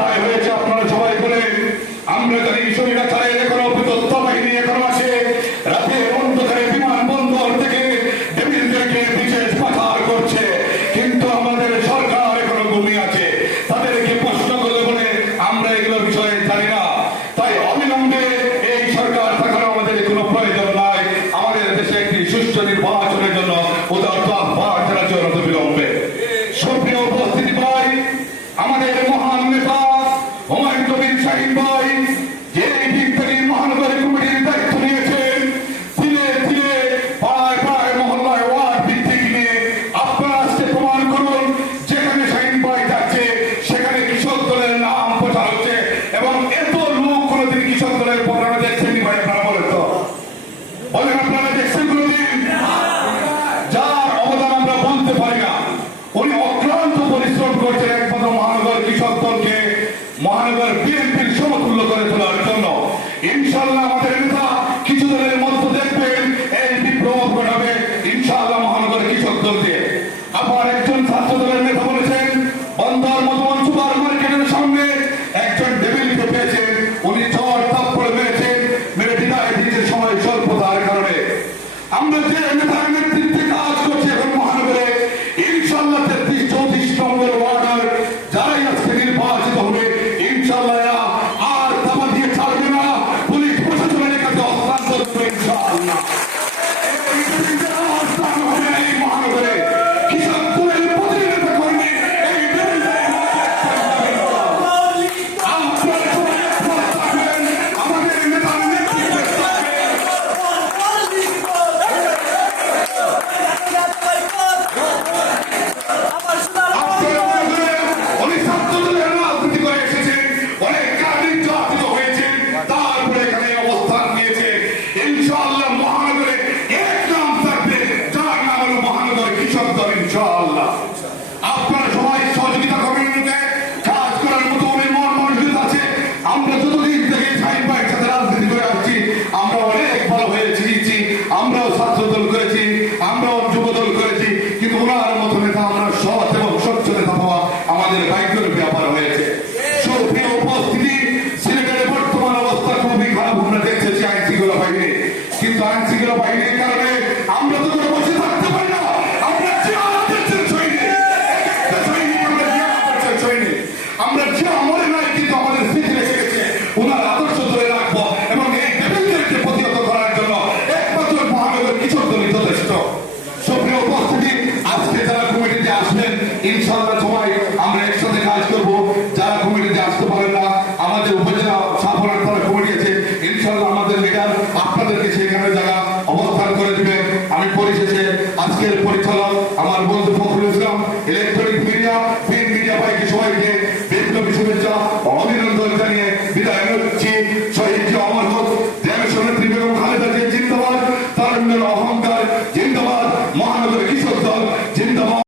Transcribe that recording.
বিদায় হয়েছে আপনারা সবাই বলে আমরা জানি স্বৈরাচারের এখনো তথ্য বাহিনী এখনো আছে রাতে অন্ধকারে বিমানবন্দর থেকে টেবিলদেরকে বিশেষ পাচার করছে, কিন্তু আমাদের সরকার এখনো ঘুমিয়ে আছে। তাদেরকে প্রশ্ন করলে বলে আমরা এগুলো বিষয়ে জানি না। তাই অবিলম্বে এই সরকার থাকার আমাদের কোনো প্রয়োজন নাই। আমাদের দেশে একটি সুষ্ঠু নির্বাচনের জন্য উদারত আহ্বান জানাচ্ছি অনতিবিলম্বে। সুপ্রিয় উপস্থিতি ভাই, আমাদের মহান নেতা হুমায়ুন কবির শাহীন ভাই যে ভিক্টোরি মহানগর কমিটির দায়িত্ব নিয়েছেন, ধীরে ধীরে পাড়ায় পাড়ায় মহল্লায় ওয়ার্ড ভিত্তিক নিয়ে আপনারা আজকে প্রমাণ করুন যেখানে শাহীন ভাই যাচ্ছে সেখানে কৃষক দলের নাম প্রচার হচ্ছে। এবং এত লোক কোনোদিন কৃষক দলের প্রচারণা দেখছেন ভাই? আপনারা বলেন তো, বলেন আপনারা দেখছেন কোনোদিন? যার অবদান আমরা বলতে পারি না। উনি অক্লান্ত পরিশ্রম করছেন একমাত্র মহানগর কৃষক দলকে মহানগর বিএনপির সমতুল্য করে তোলার জন্য। ইনশাআল্লাহ আমাদের নেতা কিছু দলের মধ্যে দেখবেন এই বিপ্লব ঘটাবে ইনশাআল্লাহ মহানগর কৃষক দল দিয়ে। আবার একজন ছাত্র দলের নেতা বলেছেন বন্দর মধুবন সুপার মার্কেটের সামনে একজন ডেভিলকে পেয়েছেন, উনি ঝড় তাপ্পড়ে মেরেছেন, মেরে বিদায় দিয়েছে সময় স্বল্পতার কারণে। আমরা যে নেতার নেতৃত্বে কাজ করছি এখন মহানগরে ইনশাআল্লাহ 33-34 নম্বর ওয়ার্ডের যারাই আজকে নির্বাচিত হবে ইনশাআল্লাহ আর দাবা দিয়ে ছাড়বে না, পুলিশ প্রশাসনের কাছে হস্তান্তর করবে ইনশাআল্লাহ। এই মহানগরে কৃষক দলের প্রতিনিধিত্ব করবে এই আমাদের নেতার নেতৃত্বে আপনারা সবাই সহযোগিতা করবেন। কাজ করার মতো অনেক মন মানসিকতা আছে। আমরা যতদিন থেকে শাহীন ভাইয়ের সাথে রাজনীতি করে আসছি আমরা অনেক ভালো হয়েছি, আমরাও ছাত্র দল করেছি, আমরাও যুব দল করেছি, কিন্তু ওনার মতো নেতা আমরা সৎ এবং স্বচ্ছ নেতা পাওয়া আমাদের ভাগ্যের ব্যাপার হয়েছে। সুপ্রিয় উপস্থিতি, সিলেটের বর্তমান অবস্থা খুবই খারাপ আমরা দেখতেছি আইন শৃঙ্খলা বাহিনী, কিন্তু আইন শৃঙ্খলা বাহিনীর কারণে আমরা তো বসে থাকতে পারি না। আমরা যে আমলে নাই কিন্তু আমাদের স্মৃতি রেখে গেছে, ওনার আদর্শ ধরে রাখবো এবং এই টেবিলদেরকে প্রতিহত করার জন্য একমাত্র মহানগর কৃষক দলই যথেষ্ট। সুপ্রিয় উপস্থিতি, আজকে যারা কমিটিতে আসবেন ইনশাআল্লাহ সবাই আমরা একসাথে কাজ করবো। যারা কমিটিতে আসতে পারেন না, আমাদের উপজেলা সাফল্য তারা কমিটি আছে, ইনশাআল্লাহ আমাদের লিডার আপনাদেরকে সেখানে জায়গা অবস্থান করে দিবেন। আমি পরিশেষে আজকের পরিচালক আমার বন্ধু